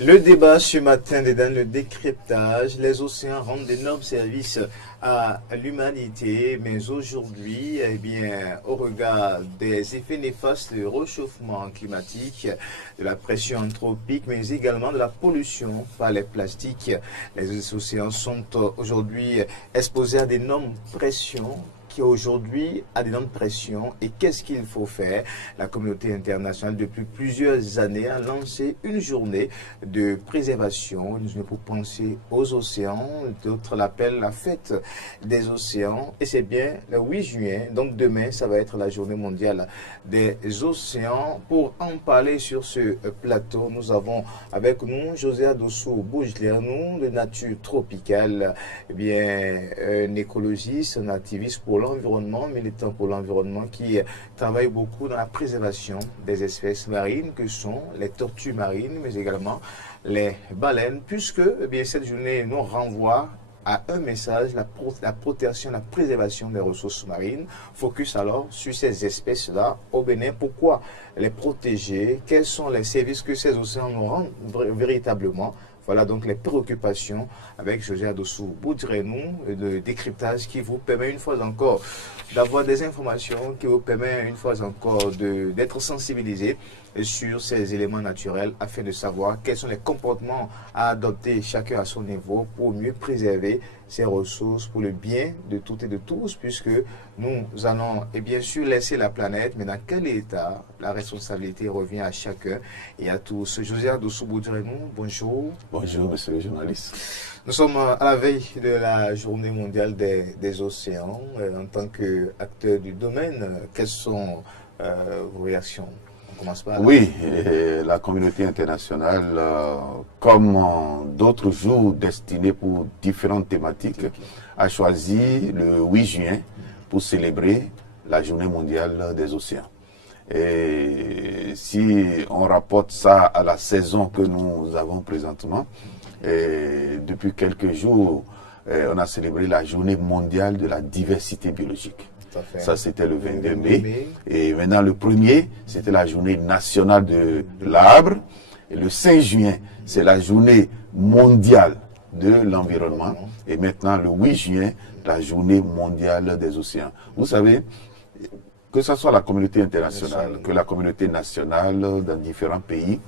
Le débat ce matin est dans le décryptage. Les océans rendent d'énormes services à l'humanité, mais aujourd'hui, eh bien, au regard des effets néfastes du réchauffement climatique, de la pression anthropique, mais également de la pollution par les plastiques, les océans sont aujourd'hui exposés à d'énormes pressions qui aujourd'hui a d'énormes pressions. Et qu'est-ce qu'il faut faire? La communauté internationale, depuis plusieurs années, a lancé une journée de préservation, une journée pour penser aux océans. D'autres l'appellent la fête des océans. Et c'est bien le 8 juin, donc demain, ça va être la journée mondiale des océans. Pour en parler sur ce plateau, nous avons avec nous José Adossou Boujlernou, de nature tropicale, eh bien, un écologiste, un activiste pour l'environnement, militant pour l'environnement, qui travaille beaucoup dans la préservation des espèces marines que sont les tortues marines, mais également les baleines, puisque eh bien, cette journée nous renvoie à un message, la protection, la préservation des ressources marines. Focus alors sur ces espèces-là au Bénin. Pourquoi les protéger? Quels sont les services que ces océans nous rendent véritablement? Voilà donc les préoccupations avec José Adossou Boudrenou de décryptage qui vous permet une fois encore d'avoir des informations, qui vous permet une fois encore d'être sensibilisé sur ces éléments naturels afin de savoir quels sont les comportements à adopter chacun à son niveau pour mieux préserver ces ressources pour le bien de toutes et de tous, puisque nous allons et bien sûr laisser la planète, mais dans quel état? La responsabilité revient à chacun et à tous. José Adossou Boudrenou, bonjour. Bonjour, monsieur le journaliste. Nous sommes à la veille de la journée mondiale des océans. En tant qu'acteur du domaine, quelles sont vos réactions? On commence par là. Oui, la communauté internationale, comme d'autres jours destinés pour différentes thématiques, a choisi le 8 juin pour célébrer la journée mondiale des océans. Et si on rapporte ça à la saison que nous avons présentement, depuis quelques jours, on a célébré la journée mondiale de la diversité biologique. Ça, c'était le 22 mai. Et maintenant, le 1er, c'était la journée nationale de l'arbre. Et le 5 juin, c'est la journée mondiale de l'environnement. Et maintenant, le 8 juin, la journée mondiale des océans. Vous savez, que ce soit la communauté internationale, que la communauté nationale dans différents pays,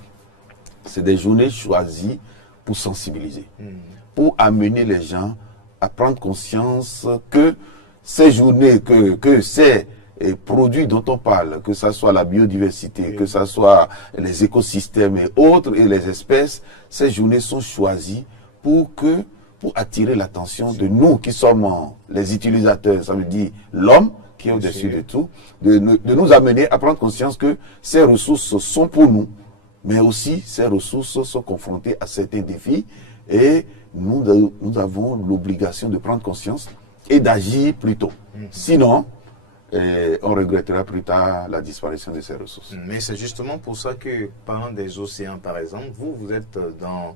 c'est des journées choisies pour sensibiliser, pour amener les gens à prendre conscience que ces journées, que ces produits dont on parle, que ce soit la biodiversité, que ce soit les écosystèmes et autres, et les espèces, ces journées sont choisies pour attirer l'attention de nous qui sommes les utilisateurs, ça veut dire l'homme qui est au-dessus de tout, de nous amener à prendre conscience que ces ressources sont pour nous, mais aussi ces ressources sont confrontées à certains défis et nous avons l'obligation de prendre conscience et d'agir plus tôt. Sinon, on regrettera plus tard la disparition de ces ressources. Mais c'est justement pour ça que, parlant des océans par exemple, vous êtes dans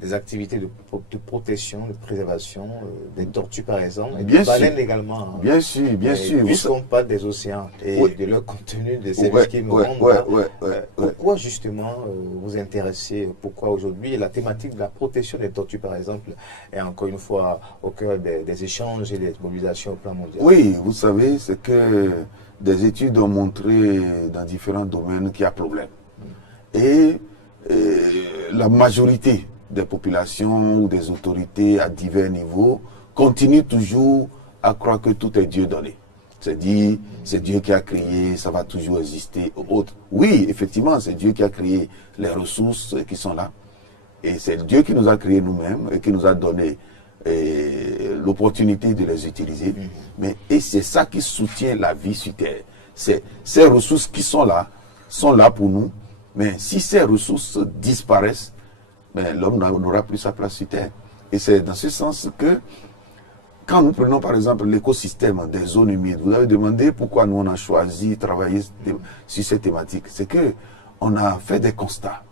des activités de protection, de préservation, des tortues par exemple, et des baleines également. Bien sûr, bien sûr. Puisqu'on parle des océans et de leur contenu, des services qu'ils nous rendent, pourquoi justement vous intéressez, pourquoi aujourd'hui la thématique de la protection des tortues par exemple est encore une fois au cœur des échanges et des mobilisations au plan mondial? Oui, vous savez, c'est que des études ont montré dans différents domaines qu'il y a problème. Et la majorité des populations ou des autorités à divers niveaux continuent toujours à croire que tout est Dieu donné. C'est-à-dire, c'est Dieu qui a créé, ça va toujours exister. Autre. Oui, effectivement, c'est Dieu qui a créé les ressources qui sont là. Et c'est Dieu qui nous a créé nous-mêmes et qui nous a donné l'opportunité de les utiliser. Et c'est ça qui soutient la vie sur Terre. Ces ressources qui sont là pour nous. Mais si ces ressources disparaissent, l'homme n'aura plus sa place sur Terre. Et c'est dans ce sens que, quand nous prenons par exemple l'écosystème des zones humides, vous avez demandé pourquoi nous on a choisi de travailler sur cette thématique. C'est que on a fait des constats.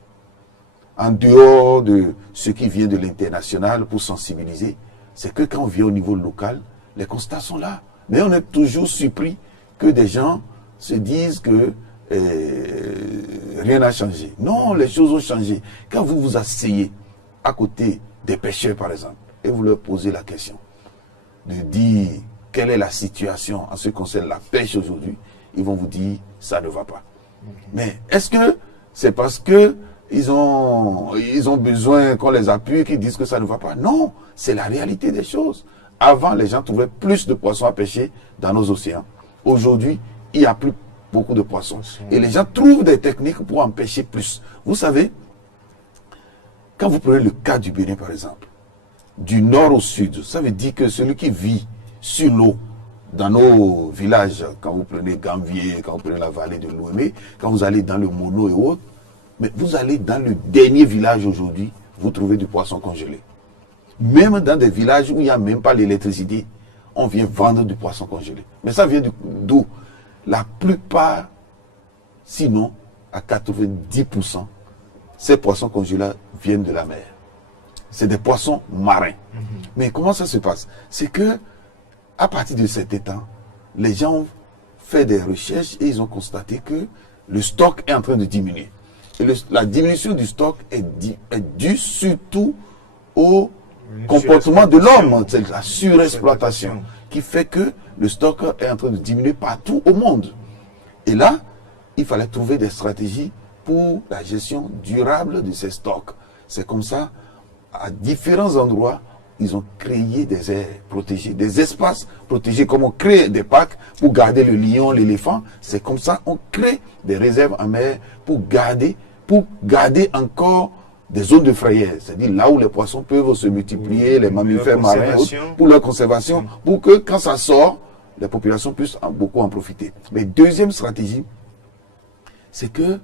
En dehors de ce qui vient de l'international pour sensibiliser, c'est que quand on vient au niveau local, les constats sont là. Mais on est toujours surpris que des gens se disent que rien n'a changé. Non, les choses ont changé. Quand vous vous asseyez à côté des pêcheurs, par exemple, et vous leur posez la question de dire quelle est la situation en ce qui concerne la pêche aujourd'hui, ils vont vous dire ça ne va pas. Mais est-ce que c'est parce que ils ont besoin qu'on les appuie qu'ils disent que ça ne va pas? Non, c'est la réalité des choses. Avant, les gens trouvaient plus de poissons à pêcher dans nos océans. Aujourd'hui, il n'y a plus beaucoup de poissons. Et les gens trouvent des techniques pour en pêcher plus. Vous savez, quand vous prenez le cas du Bénin, par exemple, du nord au sud, ça veut dire que celui qui vit sur l'eau, dans nos villages, quand vous prenez Gambier, quand vous prenez la vallée de l'Ouémé, quand vous allez dans le Mono et autres, mais vous allez dans le dernier village aujourd'hui, vous trouvez du poisson congelé. Même dans des villages où il n'y a même pas l'électricité, on vient vendre du poisson congelé. Mais ça vient d'où? La plupart, sinon à 90%, ces poissons congelés viennent de la mer. C'est des poissons marins. Mais comment ça se passe? C'est que à partir de cet temps, les gens ont fait des recherches et ils ont constaté que le stock est en train de diminuer. Et la diminution du stock est due surtout au comportement de l'homme, c'est la surexploitation qui fait que le stock est en train de diminuer partout au monde. Et là, il fallait trouver des stratégies pour la gestion durable de ces stocks. C'est comme ça, à différents endroits, ils ont créé des aires protégées, des espaces protégés, comme on crée des parcs pour garder le lion, l'éléphant. C'est comme ça qu'on crée des réserves en mer pour garder encore des zones de frayère, c'est-à-dire là où les poissons peuvent se multiplier, les mammifères marins, pour leur conservation, pour que quand ça sort, les populations puissent beaucoup en profiter. Mais deuxième stratégie, c'est que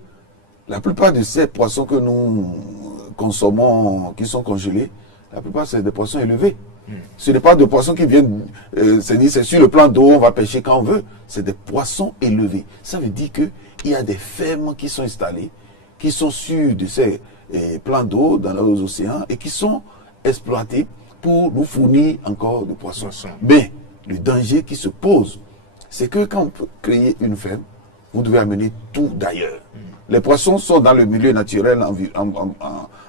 la plupart de ces poissons que nous consommons, qui sont congelés, la plupart c'est des poissons élevés. Ce n'est pas des poissons qui viennent, c'est sur le plan d'eau, on va pêcher quand on veut. C'est des poissons élevés. Ça veut dire qu'il y a des fermes qui sont installées, qui sont sur de ces plans d'eau dans nos océans et qui sont exploités pour nous fournir encore de poissons. Mais le danger qui se pose, c'est que quand on peut créer une ferme, vous devez amener tout d'ailleurs. Les poissons sont dans le milieu naturel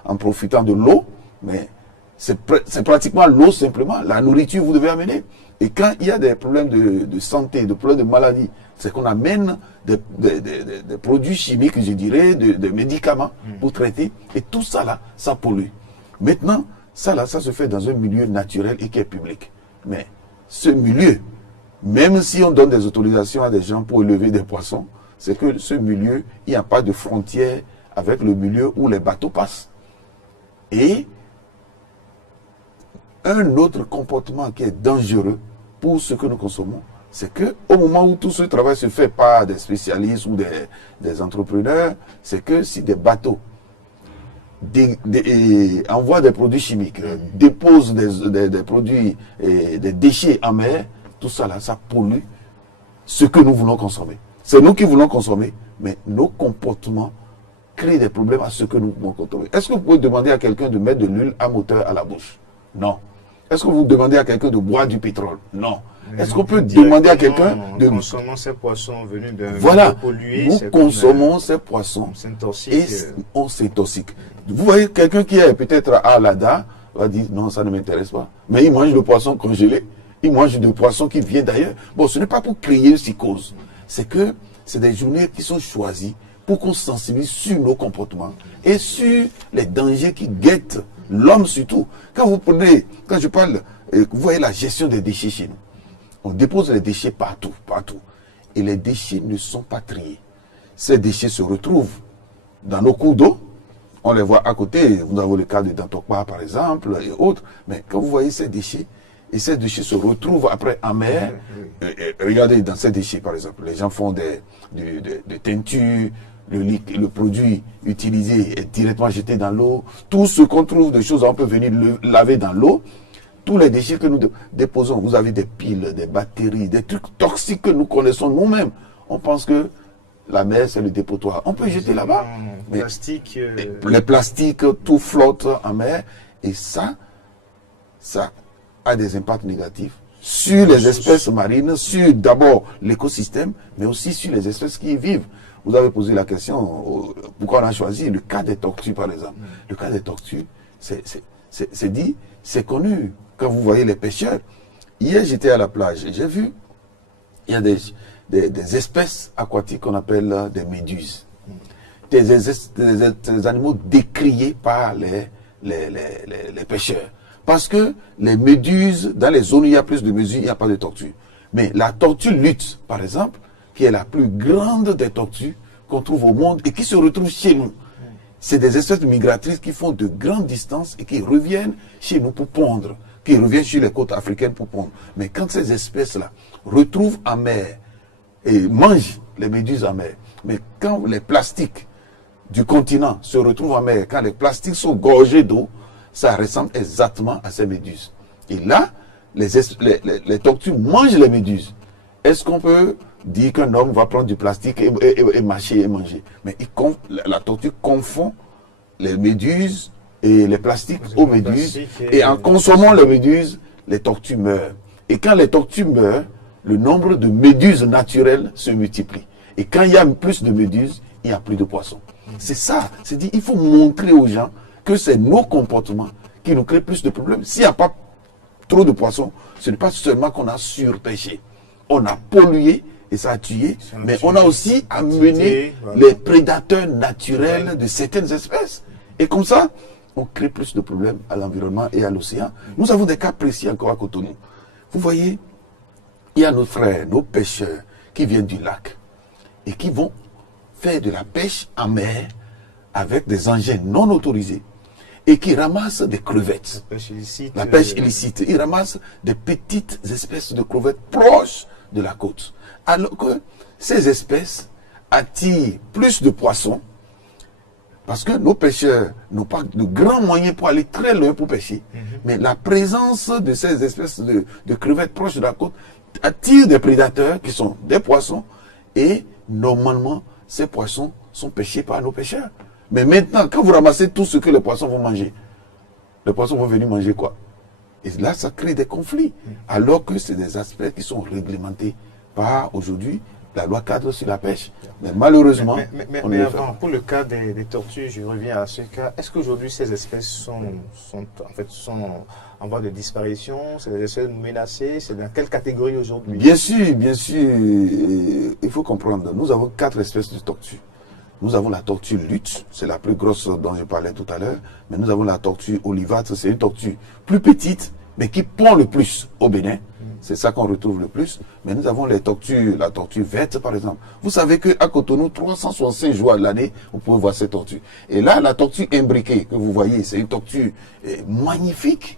en profitant de l'eau, mais c'est pratiquement l'eau simplement. La nourriture, vous devez amener. Et quand il y a des problèmes de santé, des problèmes de maladie, c'est qu'on amène des produits chimiques, je dirais, des médicaments pour traiter. Et tout ça là, ça pollue. Maintenant, ça là, ça se fait dans un milieu naturel et qui est public. Mais ce milieu, même si on donne des autorisations à des gens pour élever des poissons, c'est que ce milieu, il n'y a pas de frontière avec le milieu où les bateaux passent. Et un autre comportement qui est dangereux pour ce que nous consommons, c'est qu'au moment où tout ce travail se fait par des spécialistes ou des entrepreneurs, c'est que si des bateaux envoient des produits chimiques, déposent des produits, des déchets en mer, tout ça là, ça pollue ce que nous voulons consommer. C'est nous qui voulons consommer, mais nos comportements créent des problèmes à ce que nous voulons consommer. Est-ce que vous pouvez demander à quelqu'un de mettre de l'huile à moteur à la bouche? Non. Est-ce que vous demandez à quelqu'un de boire du pétrole? Non. Est-ce qu'on peut demander à quelqu'un de... Nous consommons ces poissons venus d'un voilà, pollué. nous consommons ces poissons et on s'intoxique. Vous voyez, quelqu'un qui est peut-être à l'ADA va dire non, ça ne m'intéresse pas. Mais il mange le poisson congelé, il mange du poisson qui vient d'ailleurs. Bon, ce n'est pas pour créer une psychose. C'est que c'est des journées qui sont choisies pour qu'on sensibilise sur nos comportements et sur les dangers qui guettent l'homme surtout. Quand je parle, vous voyez la gestion des déchets chez nous. On dépose les déchets partout. Et les déchets ne sont pas triés. Ces déchets se retrouvent dans nos cours d'eau. On les voit à côté. Vous avez le cas de Dantokpa, par exemple, et autres. Mais quand vous voyez ces déchets, et ces déchets se retrouvent après en mer, regardez dans ces déchets, par exemple, les gens font des teintures, le produit utilisé est directement jeté dans l'eau. Tout ce qu'on trouve de choses, on peut venir le laver dans l'eau. Tous les déchets que nous déposons, vous avez des piles, des batteries, des trucs toxiques que nous connaissons nous-mêmes. On pense que la mer, c'est le dépotoir. On peut jeter là-bas. Les plastiques, tout flotte en mer. Et ça a des impacts négatifs sur les espèces marines, sur d'abord l'écosystème, mais aussi sur les espèces qui y vivent. vous avez posé la question, pourquoi on a choisi le cas des tortues, par exemple. Le cas des tortues, c'est dit, c'est connu. Quand vous voyez les pêcheurs, hier j'étais à la plage et j'ai vu, il y a des espèces aquatiques qu'on appelle des méduses. Des animaux décriés par les pêcheurs. Parce que les méduses, dans les zones où il y a plus de méduses, il n'y a pas de tortues. Mais la tortue lutte, par exemple, qui est la plus grande des tortues qu'on trouve au monde et qui se retrouve chez nous. C'est des espèces migratrices qui font de grandes distances et qui reviennent chez nous pour pondre, qui reviennent sur les côtes africaines pour pondre. Mais quand ces espèces-là retrouvent en mer et mangent les méduses en mer, mais quand les plastiques du continent se retrouvent en mer, quand les plastiques sont gorgés d'eau, ça ressemble exactement à ces méduses. Et là, les tortues mangent les méduses. Est-ce qu'on peut dire qu'un homme va prendre du plastique et mâcher et manger? Mais la tortue confond les méduses et les plastiques aux méduses. Et en consommant les méduses, les tortues meurent. Et quand les tortues meurent, le nombre de méduses naturelles se multiplie. Et quand il y a plus de méduses, il n'y a plus de poissons. C'est ça. C'est dit, il faut montrer aux gens que c'est nos comportements qui nous créent plus de problèmes. S'il n'y a pas trop de poissons, ce n'est pas seulement qu'on a surpêché. On a pollué et ça a tué, mais on a aussi amené les prédateurs naturels de certaines espèces. Et comme ça, on crée plus de problèmes à l'environnement et à l'océan. Nous avons des cas précis encore à Cotonou. Vous voyez, il y a nos frères, nos pêcheurs qui viennent du lac et qui vont faire de la pêche en mer avec des engins non autorisés et qui ramassent des crevettes. La pêche illicite. Ils ramassent des petites espèces de crevettes proches de la côte. Alors que ces espèces attirent plus de poissons parce que nos pêcheurs n'ont pas de grands moyens pour aller très loin pour pêcher. Mais la présence de ces espèces de crevettes proches de la côte attire des prédateurs qui sont des poissons et normalement ces poissons sont pêchés par nos pêcheurs. Mais maintenant, quand vous ramassez tout ce que les poissons vont manger, les poissons vont venir manger quoi? Et là, ça crée des conflits. Alors que c'est des aspects qui sont réglementés par aujourd'hui la loi cadre sur la pêche. Mais malheureusement, mais avant, pour le cas des tortues, je reviens à ce cas. Est-ce qu'aujourd'hui ces espèces sont en voie de disparition? C'est des espèces menacées? C'est dans quelle catégorie aujourd'hui? Bien sûr, bien sûr. Il faut comprendre. Nous avons 4 espèces de tortues. Nous avons la tortue lutte, c'est la plus grosse dont je parlais tout à l'heure. Mais nous avons la tortue olivâtre, c'est une tortue plus petite, mais qui pond le plus au Bénin. C'est ça qu'on retrouve le plus. Mais nous avons la tortue verte, par exemple. Vous savez qu'à Cotonou, 365 jours à l'année, vous pouvez voir ces tortues. Et là, la tortue imbriquée que vous voyez, c'est une tortue magnifique,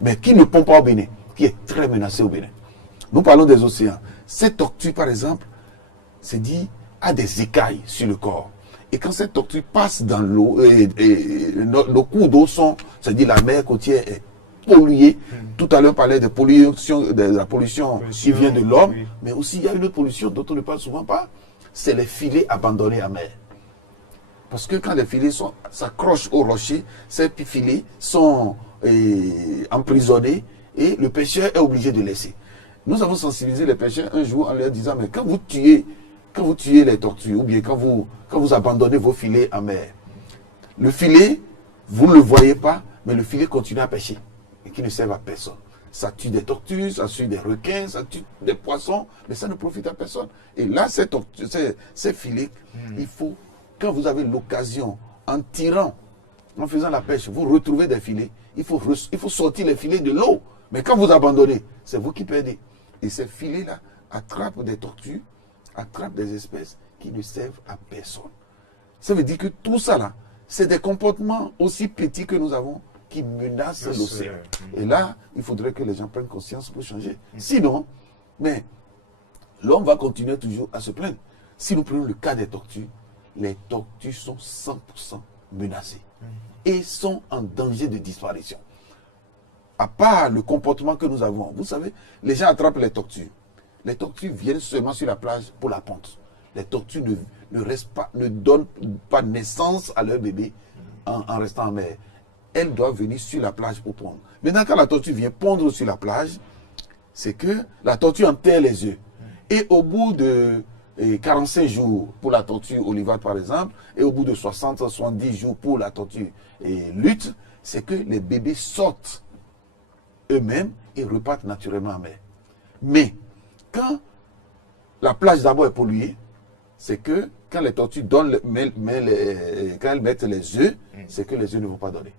mais qui ne pond pas au Bénin, qui est très menacée au Bénin. Nous parlons des océans. Cette tortue, par exemple, c'est dit, a des écailles sur le corps. Et quand cette tortue passe dans l'eau, nos cours d'eau sont, c'est-à-dire la mer côtière est polluée. Tout à l'heure, on parlait de la pollution qui vient de l'homme, mais aussi il y a une autre pollution dont on ne parle souvent pas, c'est les filets abandonnés en mer. Parce que quand les filets s'accrochent au rocher, ces filets sont emprisonnés et le pêcheur est obligé de laisser. Nous avons sensibilisé les pêcheurs un jour en leur disant, mais quand vous tuez les tortues, ou bien quand vous abandonnez vos filets en mer, le filet, vous ne le voyez pas, mais le filet continue à pêcher, et qui ne sert à personne. Ça tue des tortues, ça tue des requins, ça tue des poissons, mais ça ne profite à personne. Et là, ces filets, il faut, quand vous avez l'occasion, en tirant, en faisant la pêche, vous retrouvez des filets, il faut sortir les filets de l'eau. Mais quand vous abandonnez, c'est vous qui perdez. Et ces filets-là attrapent des tortues, attrapent des espèces qui ne servent à personne. Ça veut dire que tout ça là, c'est des comportements aussi petits que nous avons qui menacent l'océan. Et là, il faudrait que les gens prennent conscience pour changer. Sinon, mais l'homme va continuer toujours à se plaindre. Si nous prenons le cas des tortues, les tortues sont 100% menacées et sont en danger de disparition. À part le comportement que nous avons, vous savez, les gens attrapent les tortues. Les tortues viennent seulement sur la plage pour la ponte. Les tortues ne donnent pas naissance à leur bébé en restant en mer. Elles doivent venir sur la plage pour pondre. Maintenant, quand la tortue vient pondre sur la plage, c'est que la tortue enterre les œufs. Et au bout de 45 jours pour la tortue olivade par exemple, et au bout de 60-70 jours pour la tortue lutte, c'est que les bébés sortent eux-mêmes et repartent naturellement en mer. Mais quand la plage d'abord est polluée, c'est que quand les tortues quand elles mettent les œufs, c'est que les œufs ne vont pas donner.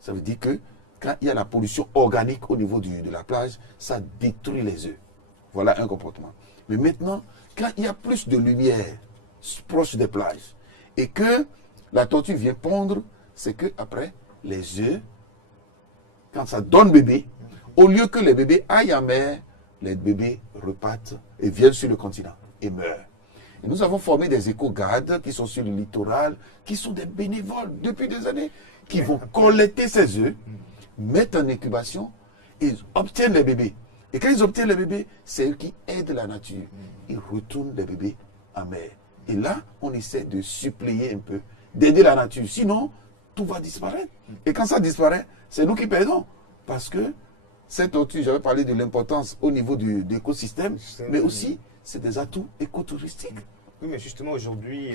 Ça veut dire que quand il y a la pollution organique au niveau de la plage, ça détruit les œufs. Voilà un comportement. Mais maintenant, quand il y a plus de lumière proche des plages et que la tortue vient pondre, c'est que après les œufs, quand ça donne bébé, au lieu que les bébés aillent en mer, les bébés repartent et viennent sur le continent et meurent. Et nous avons formé des éco-gardes qui sont sur le littoral, qui sont des bénévoles depuis des années, qui vont collecter ces œufs, mettre en incubation et obtiennent les bébés. Et quand ils obtiennent les bébés, c'est eux qui aident la nature. Ils retournent les bébés en mer. Et là, on essaie de suppléer un peu, d'aider la nature. Sinon, tout va disparaître. Et quand ça disparaît, c'est nous qui perdons. Parce que cette tortue, j'avais parlé de l'importance au niveau de l'écosystème, mais aussi, c'est des atouts écotouristiques. Oui, mais justement aujourd'hui,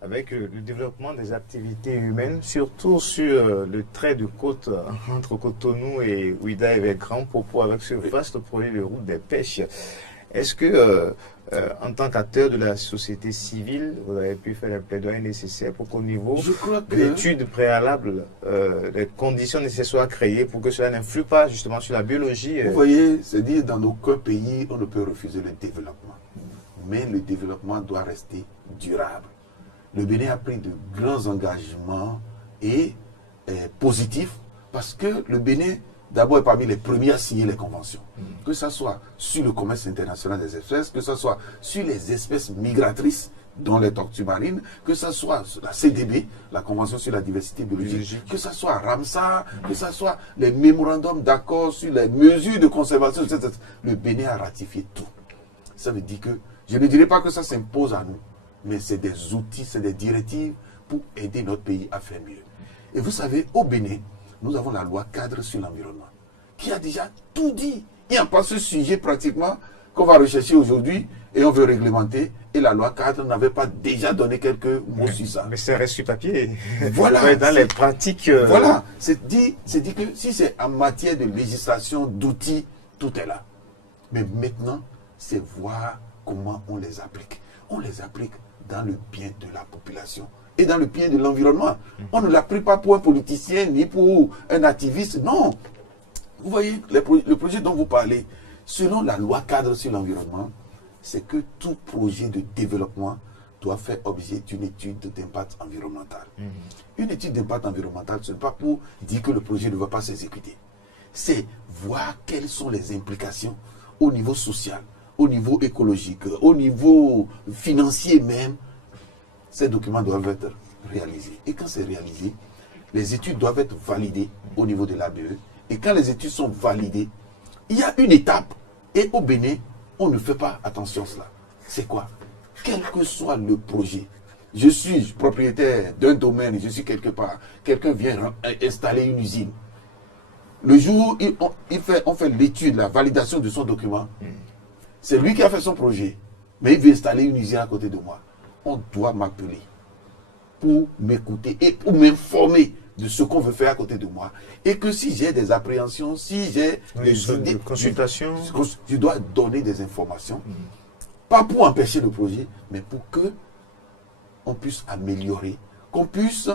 avec le développement des activités humaines, surtout sur le trait de côte entre Cotonou et Ouidah et Grand Popo, avec ce vaste projet de route des pêches, est-ce que, en tant qu'acteur de la société civile, vous avez pu faire le plaidoyer nécessaire pour qu'au niveau de l'étude préalable, les conditions nécessaires soient créées pour que cela n'influe pas justement sur la biologie? Vous voyez, c'est dire dans aucun pays, on ne peut refuser le développement. Mais le développement doit rester durable. Le Bénin a pris de grands engagements et positifs parce que le Bénin, d'abord, est parmi les premiers à signer les conventions. Que ce soit sur le commerce international des espèces, que ce soit sur les espèces migratrices, dont les tortues marines, que ce soit la CDB, la Convention sur la diversité biologique, que ce soit Ramsar, que ce soit les mémorandums d'accord sur les mesures de conservation, etc. Le Bénin a ratifié tout. Ça veut dire que, je ne dirais pas que ça s'impose à nous, mais c'est des outils, c'est des directives pour aider notre pays à faire mieux. Et vous savez, au Bénin, nous avons la loi cadre sur l'environnement, qui a déjà tout dit. Il n'y a pas ce sujet pratiquement qu'on va rechercher aujourd'hui et on veut réglementer. Et la loi cadre n'avait pas déjà donné quelques mots sur ça. Mais c'est reste sur papier. Voilà. Dans les pratiques. Voilà. C'est dit que si c'est en matière de législation, d'outils, tout est là. Mais maintenant, c'est voir comment on les applique. On les applique dans le bien de la population et dans le bien de l'environnement. On ne l'applique pas pour un politicien ni pour un activiste, non. Vous voyez, le projet dont vous parlez, selon la loi cadre sur l'environnement, c'est que tout projet de développement doit faire objet d'une étude d'impact environnemental. Une étude d'impact environnemental, ce n'est pas pour dire que le projet ne va pas s'exécuter. C'est voir quelles sont les implications au niveau social, au niveau écologique, au niveau financier même. Ces documents doivent être réalisés. Et quand c'est réalisé, les études doivent être validées au niveau de l'ABE. Et quand les études sont validées, il y a une étape. Et au Bénin, on ne fait pas attention à cela. C'est quoi? Quel que soit le projet, je suis propriétaire d'un domaine, je suis quelque part, quelqu'un vient installer une usine. Le jour où on fait l'étude, la validation de son document, c'est lui qui a fait son projet, mais il veut installer une usine à côté de moi. On doit m'appeler pour m'écouter et pour m'informer de ce qu'on veut faire à côté de moi. Et que si j'ai des appréhensions, si j'ai des idées, consultations, je dois donner des informations. Pas pour empêcher le projet, mais pour que on puisse améliorer, qu'on puisse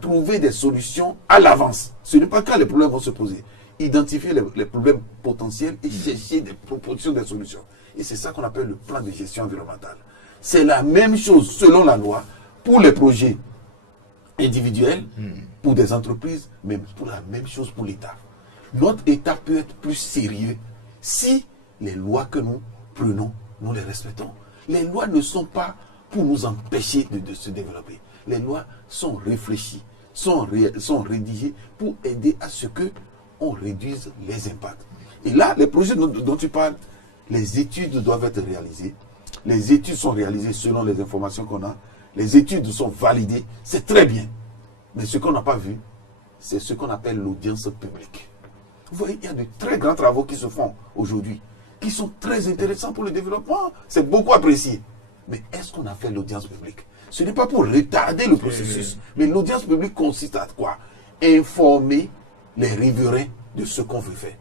trouver des solutions à l'avance. Ce n'est pas quand les problèmes vont se poser. Identifier les problèmes potentiels et chercher des propositions, des solutions. Et c'est ça qu'on appelle le plan de gestion environnementale. C'est la même chose, selon la loi, pour les projets individuels, pour des entreprises, mais pour la même chose pour l'État. Notre État peut être plus sérieux si les lois que nous prenons, nous les respectons. Les lois ne sont pas pour nous empêcher de se développer. Les lois sont réfléchies, sont rédigées pour aider à ce que on réduise les impacts. Et là, les projets dont tu parles, les études doivent être réalisées. Les études sont réalisées selon les informations qu'on a. Les études sont validées. C'est très bien. Mais ce qu'on n'a pas vu, c'est ce qu'on appelle l'audience publique. Vous voyez, il y a de très grands travaux qui se font aujourd'hui, qui sont très intéressants pour le développement. C'est beaucoup apprécié. Mais est-ce qu'on a fait l'audience publique? Ce n'est pas pour retarder le processus, mais l'audience publique consiste à quoi? Informer les riverains de ce qu'on veut faire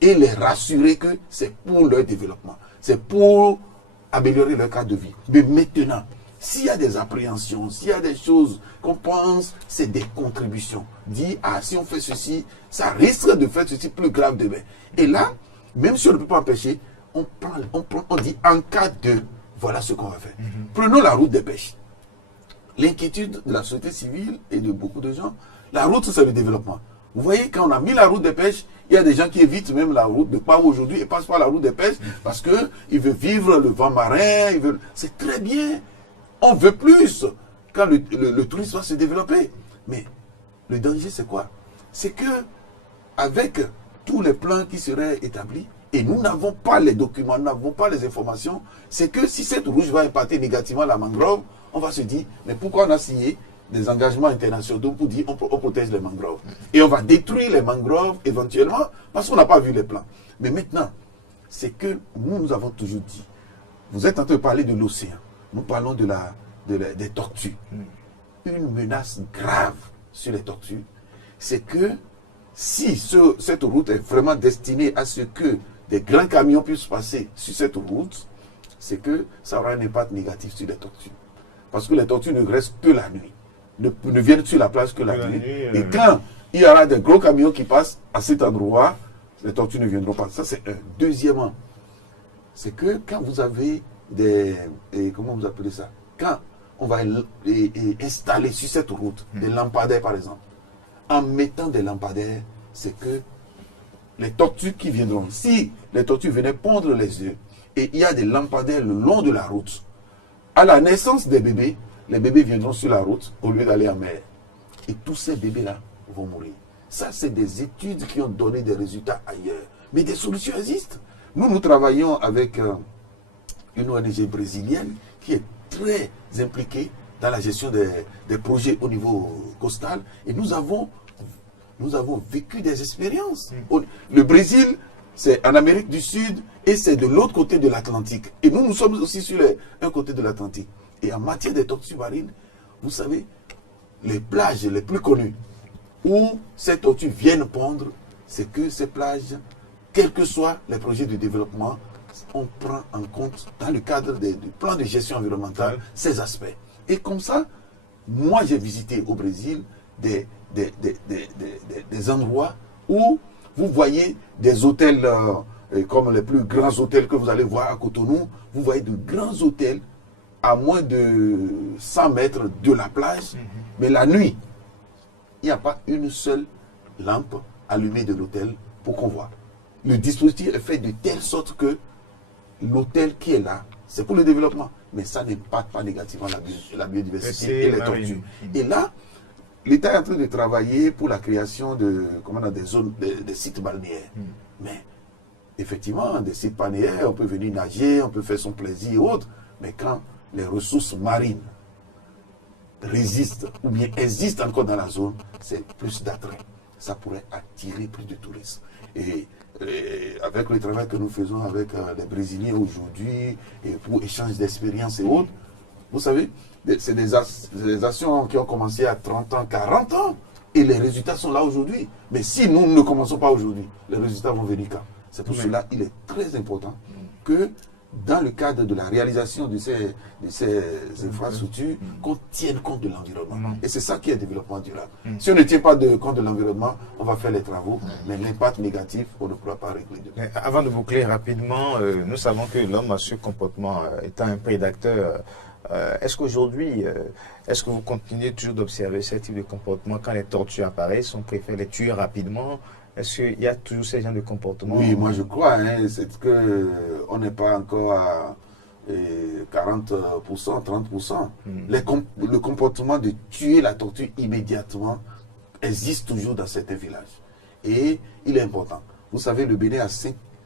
et les rassurer que c'est pour leur développement, c'est pour améliorer leur cadre de vie. Mais maintenant, s'il y a des appréhensions, s'il y a des choses qu'on pense, c'est des contributions. Dit, ah, si on fait ceci, ça risque de faire ceci plus grave demain. Et là, même si on ne peut pas empêcher, on dit en cas de, voilà ce qu'on va faire. Prenons la route des pêches. L'inquiétude de la société civile et de beaucoup de gens, la route, c'est le développement. Vous voyez, quand on a mis la route des pêches, il y a des gens qui évitent même la route de Pau aujourd'hui et passent par la route des pêches parce qu'ils veulent vivre le vent marin. C'est très bien. On veut plus quand le tourisme va se développer. Mais le danger, c'est quoi? C'est que avec tous les plans qui seraient établis, et nous n'avons pas les documents, nous n'avons pas les informations, c'est que si cette route va impacter négativement la mangrove, on va se dire, mais pourquoi on a signé des engagements internationaux pour dire on protège les mangroves? Et on va détruire les mangroves éventuellement parce qu'on n'a pas vu les plans. Mais maintenant, c'est que nous avons toujours dit, vous êtes en train de parler de l'océan, nous parlons des tortues. Une menace grave sur les tortues, c'est que si cette route est vraiment destinée à ce que des grands camions puissent passer sur cette route, c'est que ça aura un impact négatif sur les tortues. Parce que les tortues ne restent que la nuit, ne viennent sur la plage que la nuit. Et quand il y aura des gros camions qui passent à cet endroit, les tortues ne viendront pas. Ça, c'est un. Deuxièmement, c'est que quand vous avez comment vous appelez ça? Quand on va installer sur cette route des lampadaires, par exemple, en mettant des lampadaires, c'est que les tortues qui viendront, si les tortues venaient pondre les œufs, et il y a des lampadaires le long de la route, à la naissance des bébés, les bébés viendront sur la route au lieu d'aller en mer. Et tous ces bébés-là vont mourir. Ça, c'est des études qui ont donné des résultats ailleurs. Mais des solutions existent. Nous travaillons avec une ONG brésilienne qui est très impliquée dans la gestion des projets au niveau costal. Et nous avons vécu des expériences. Le Brésil, c'est en Amérique du Sud et c'est de l'autre côté de l'Atlantique. Et nous sommes aussi sur un côté de l'Atlantique. Et en matière des tortues marines, vous savez, les plages les plus connues où ces tortues viennent pondre, c'est que ces plages, quels que soient les projets de développement, on prend en compte dans le cadre du plan de gestion environnementale ces aspects. Et comme ça, moi j'ai visité au Brésil des endroits où vous voyez des hôtels comme les plus grands hôtels que vous allez voir à Cotonou. Vous voyez de grands hôtels à moins de 100 mètres de la plage. Mais la nuit, il n'y a pas une seule lampe allumée de l'hôtel pour qu'on voit. Le dispositif est fait de telle sorte que l'hôtel qui est là, c'est pour le développement, mais ça n'impacte pas négativement la biodiversité et les tortues. Et là, l'État est en train de travailler pour la création des zones, des sites balnéaires. Mais effectivement, des sites balnéaires, on peut venir nager, on peut faire son plaisir et autres, mais quand les ressources marines résistent ou bien existent encore dans la zone, c'est plus d'attrait. Ça pourrait attirer plus de touristes. Et avec le travail que nous faisons avec les Brésiliens aujourd'hui, et pour échange d'expériences et autres, vous savez, c'est des actions qui ont commencé à 30 ans, 40 ans, et les résultats sont là aujourd'hui. Mais si nous ne commençons pas aujourd'hui, les résultats vont venir quand? C'est pour cela qu'il est très important que dans le cadre de la réalisation de ces infrastructures, qu'on tienne compte de l'environnement. Et c'est ça qui est le développement durable. Si on ne tient pas compte de l'environnement, on va faire les travaux, mais l'impact négatif, on ne pourra pas régler. Avant de boucler rapidement, nous savons que l'homme a ce comportement étant un prédateur. Est-ce qu'aujourd'hui, est-ce que vous continuez toujours d'observer ce type de comportement quand les tortues apparaissent, on préfère les tuer rapidement? Est-ce qu'il y a toujours ces genres de comportements? Oui, moi je crois, c'est qu'on n'est pas encore à 40%, 30%. Le comportement de tuer la tortue immédiatement existe toujours dans certains villages. Et il est important. Vous savez, le Bénin a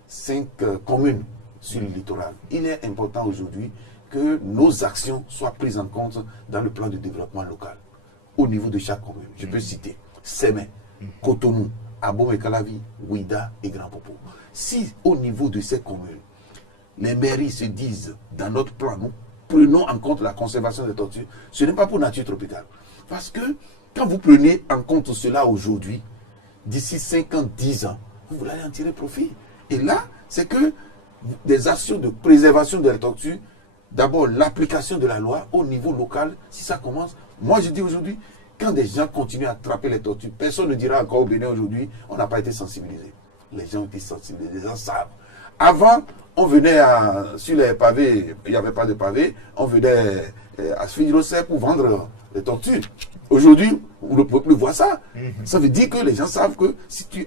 5 communes sur le littoral. Il est important aujourd'hui que nos actions soient prises en compte dans le plan de développement local, au niveau de chaque commune. Je peux citer Sémé, Cotonou, Abomey-Calavi, Ouida et Grand Popo. Si au niveau de ces communes, les mairies se disent, dans notre plan, nous, prenons en compte la conservation des tortues, ce n'est pas pour nature tropicale. Parce que quand vous prenez en compte cela aujourd'hui, d'ici 5 ans, 10 ans, vous allez en tirer profit. Et là, c'est que des actions de préservation des tortues, d'abord l'application de la loi au niveau local, si ça commence, moi je dis aujourd'hui, quand des gens continuent à attraper les tortues, personne ne dira encore au Bénin aujourd'hui, on n'a pas été sensibilisé. Les gens ont été sensibilisés, les gens savent. Avant, on venait sur les pavés, il n'y avait pas de pavés, on venait à Sphingirosset pour vendre les tortues. Aujourd'hui, on ne peut plus voir ça. Ça veut dire que les gens savent que si tu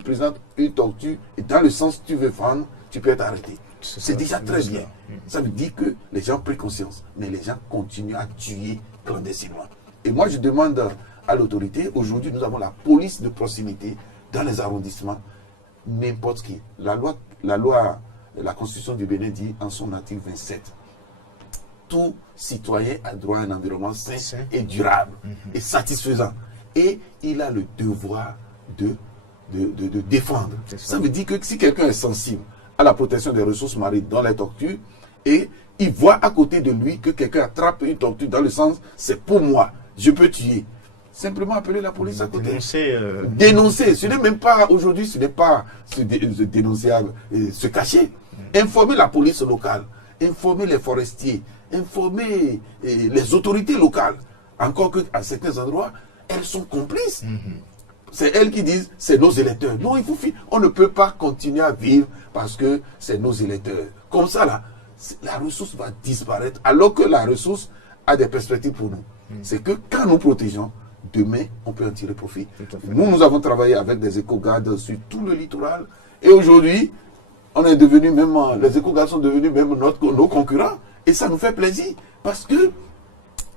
présentes une tortue et dans le sens que tu veux vendre, tu peux être arrêté. C'est déjà très bien. Ça veut dire que les gens prennent conscience, mais les gens continuent à tuer clandestinement. Et moi, je demande à l'autorité, aujourd'hui, nous avons la police de proximité dans les arrondissements, n'importe qui. La Constitution du Bénin dit en son article 27, tout citoyen a droit à un environnement sain et durable et satisfaisant. Et il a le devoir de défendre. Ça veut dire que si quelqu'un est sensible à la protection des ressources marines dans les tortues, et il voit à côté de lui que quelqu'un attrape une tortue dans le sens, c'est pour moi, je peux tuer. Simplement appeler la police à côté. Dénoncer. Ce n'est même pas, aujourd'hui, ce n'est pas se dénoncer, se cacher. Informer la police locale, informer les forestiers, informer les autorités locales. Encore qu'à certains endroits, elles sont complices. C'est elles qui disent, c'est nos électeurs. Non, on ne peut pas continuer à vivre parce que c'est nos électeurs. Comme ça, là, la ressource va disparaître, alors que la ressource a des perspectives pour nous. C'est que quand nous protégeons, demain, on peut en tirer profit. Nous avons travaillé avec des éco-gardes sur tout le littoral. Et aujourd'hui, on est devenu même, les éco-gardes sont devenus même nos concurrents. Et ça nous fait plaisir. Parce que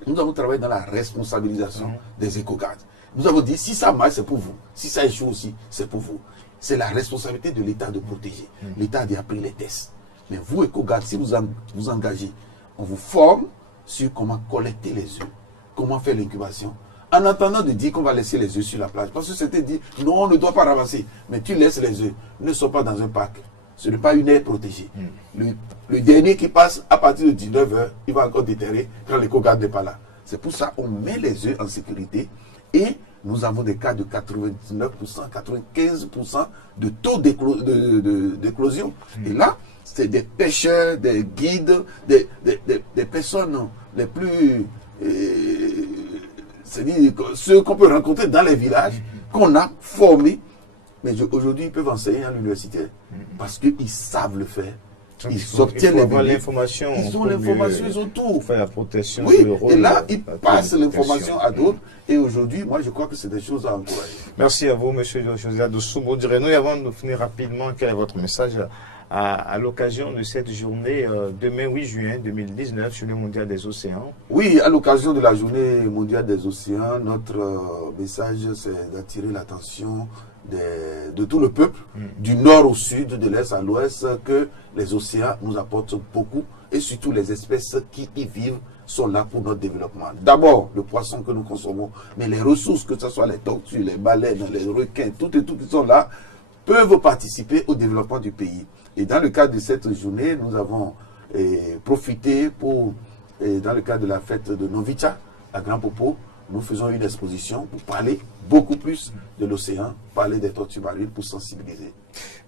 nous avons travaillé dans la responsabilisation des éco-gardes. Nous avons dit, si ça marche, c'est pour vous. Si ça échoue aussi, c'est pour vous. C'est la responsabilité de l'État de protéger. L'État a déjà pris les tests. Mais vous, éco-gardes, si vous engagez, on vous forme sur comment collecter les œufs, comment faire l'incubation, en attendant de dire qu'on va laisser les œufs sur la plage. Parce que c'était dit, non, on ne doit pas ramasser. Mais tu laisses les œufs, ne sont pas dans un parc. Ce n'est pas une aire protégée. Le dernier qui passe, à partir de 19h, il va encore déterrer quand l'éco-garde n'est pas là. C'est pour ça qu'on met les œufs en sécurité et nous avons des cas de 99%, 95% de taux d'éclosion. Et là, c'est des pêcheurs, des guides, des personnes les plus... c'est-à-dire ceux qu'on peut rencontrer dans les villages, qu'on a formés. Mais aujourd'hui, ils peuvent enseigner à l'université parce qu'ils savent le faire. Ils obtiennent l'information. Ils ont l'information, ils ont tout. Pour faire la protection. Oui, et là, ils passent l'information à d'autres. Et aujourd'hui, moi, je crois que c'est des choses à encourager. Merci à vous, M. José Adosoubo. Direz-nous, et avant de finir rapidement, quel est votre message à l'occasion de cette journée, demain 8 juin 2019, Journée mondiale des océans? Oui, à l'occasion de la Journée mondiale des océans, notre message, c'est d'attirer l'attention de tout le peuple, du nord au sud, de l'est à l'ouest, que les océans nous apportent beaucoup et surtout les espèces qui y vivent sont là pour notre développement. D'abord, le poisson que nous consommons, mais les ressources, que ce soit les tortues, les baleines, les requins, tout et tout qui sont là, peuvent participer au développement du pays. Et dans le cadre de cette journée, nous avons profité pour, dans le cadre de la fête de Novicha, à Grand Popo, nous faisons une exposition pour parler beaucoup plus de l'océan, parler des tortues marines pour sensibiliser.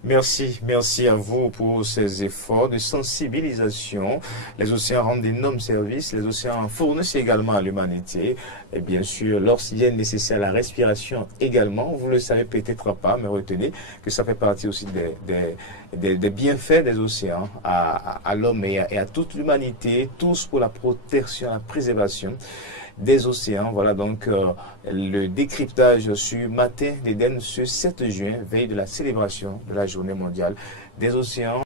Merci à vous pour ces efforts de sensibilisation. Les océans rendent d'énormes services, les océans fournissent également à l'humanité. Et bien sûr, l'oxygène nécessaire à la respiration également. Vous ne le savez peut-être pas, mais retenez que ça fait partie aussi des bienfaits des océans à l'homme et à toute l'humanité, tous pour la protection, la préservation des océans. Voilà donc le décryptage sur Matin d'Éden ce 7 juin, veille de la célébration de la Journée mondiale des océans.